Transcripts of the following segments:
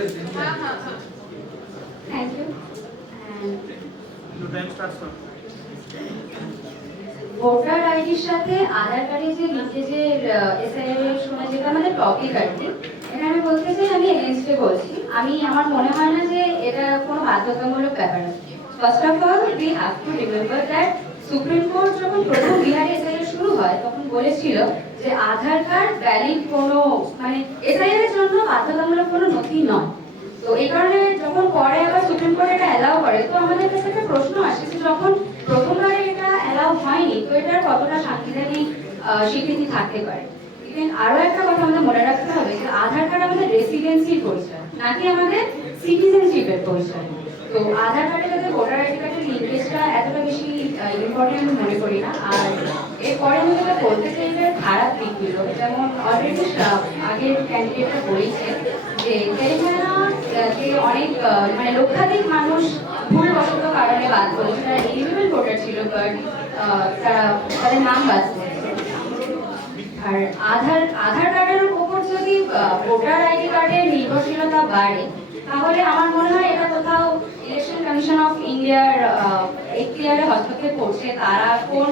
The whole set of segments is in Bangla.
Thank you. And Your time starts now. Voter আইডির সাথে আধার কার্ডের যে লিঙ্কেজের এসআইআর এর সময় যেটা আমাদের টপিক আর কি, এটা আমি বলতে চাই আমি এগেইনস্টে বলছি। আমার মনে হয় না যে এটা কোনো বাধ্যতামূলক ব্যাপার আছে। First of all we have to remember that supreme court যখন প্রথম বিহারে এসআইআর শুরু হয় তখন বলেছিল যে আধার কার্ড ভ্যালিড কোনো মানে এসআইআর এর জন্য বাধ্যতামূলক কোনো নথি নয়। তো এই কারণে যখন পরে আবার সুপ্রিম কোর্ট এটা অ্যালাউ করে, তো আমাদের কাছে একটা প্রশ্ন আসে যে যখন প্রথমবারে এটা অ্যালাউ হয়নি তো এটার কতটা সাংবিধানিক স্বীকৃতি থাকতে পারে। ইভেন আরো একটা কথা আমাদের মনে রাখতে হবে যে আধার কার্ড আমাদের রেসিডেন্সির পরিচয়, নাকি আমাদের সিটিজেনশিপের পরিচয়। তো আধার কার্ডের সাথে ভোটার আইডি কার্ডের লিঙ্কেজটা এতটা বেশি ইম্পর্টেন্ট আমি মনে করি না। আর এরপরে আমি যেটা বলতে চাই যে খারাপ দিকগুলো, যেমন অলরেডি আগের ক্যান্ডিডেটরা বলেছে যে তেলেঙ্গানাতে অনেক মানে লক্ষাধিক মানুষ ভুলবশত কারণে বাদ করেছে, তারা এলিজিবল ভোটার ছিল বাট তারা তাদের নাম বাদ করেছে। আর আধার কার্ডের উপর যদি ভোটার আইডি কার্ডের নির্ভরশীলতা বাড়ে তাহলে আমার মনে হয় এটা কোথাও ইলেকশন কমিশন অফ ইন্ডিয়ার এখতিয়ারে হস্তক্ষেপ করছে। তারা কোন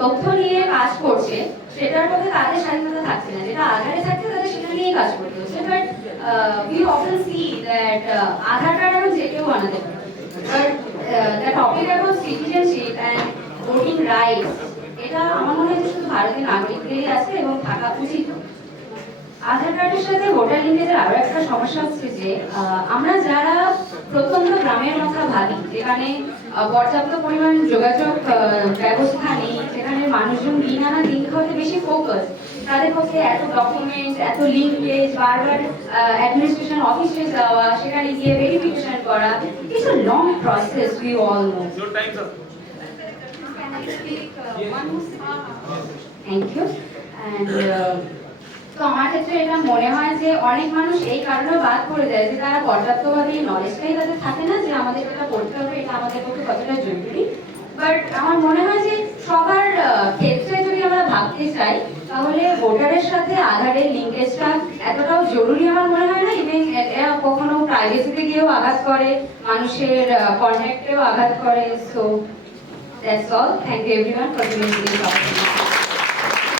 তথ্য নিয়ে কাজ করছে সেটার মধ্যে তাদের স্বাধীনতা থাকছে না, যেটা আধারে থাকছে তাদের সেটা নিয়েই কাজ করতে হচ্ছে। But we often see that Aadhaar card এখন যে কেউ বানাতে পারে। But the topic about citizenship and voting rights, এটা আমার মনে হয় শুধু ভারতীয় নাগরিকদেরই আছে এবং থাকা উচিত। আধার কার্ডের সাথে ভোটার লিঙ্কেজের আরো একটা সমস্যা হচ্ছে যে আমরা যারা প্রত্যন্ত গ্রামের কথা ভাবি, যেখানে পর্যাপ্ত পরিমাণ যোগাযোগ ব্যবস্থা নেই, সেখানে মানুষজন দিন আনা দিন খাওয়াতে বেশি ফোকাস, তাদের পক্ষে এত ডকুমেন্ট, এত লিঙ্কেজ, বারবার অ্যাডমিনিস্ট্রেশন অফিসে যাওয়া, সেখানে গিয়ে ভেরিফিকেশন করা, it's a long process, we all know. Your time's up. Thank you. And তো আমার ক্ষেত্রে এটা মনে হয় যে অনেক মানুষ এই কারণে বাদ পড়ে যায় যে তারা পর্যাপ্তভাবে নলেজটাই তাদের থাকে না যে আমাদের এটা পড়তে হবে, এটা আমাদের পক্ষে কতটা জরুরি। বাট আমার মনে হয় যে সবার ক্ষেত্রে যদি আমরা ভাবতে চাই তাহলে ভোটারের সাথে আধারের লিঙ্কেজটা এতটাও জরুরি আমার মনে হয় না। ইভেন এরা কখনো প্রাইভেসিতে গিয়েও আঘাত করে, মানুষের কন্ট্যাক্টেও আঘাত করে। So that's all. Thank you everyone for giving this opportunity.